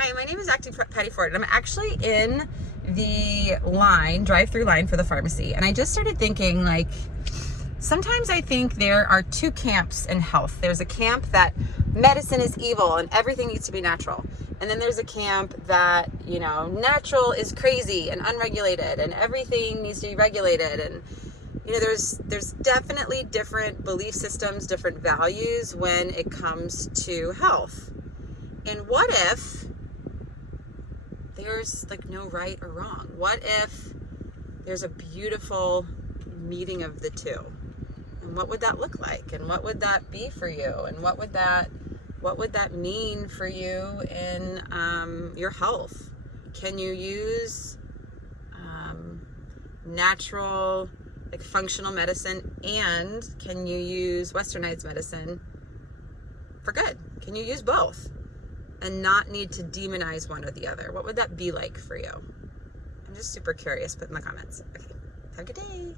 Hi, my name is Acting Patty Ford, and I'm actually in the drive-through line for the pharmacy. And I just started thinking, like, sometimes I think there are two camps in health. There's a camp that medicine is evil and everything needs to be natural. And then there's a camp that, natural is crazy and unregulated and everything needs to be regulated. And, there's definitely different belief systems, different values when it comes to health. And what if there's no right or wrong? What if there's a beautiful meeting of the two? And what would that look like? And what would that be for you? And what would that mean for you in your health? Can you use natural, functional medicine, and can you use westernized medicine for good? Can you use both and not need to demonize one or the other? What would that be like for you? I'm just super curious. Put in the comments. Okay, have a good day.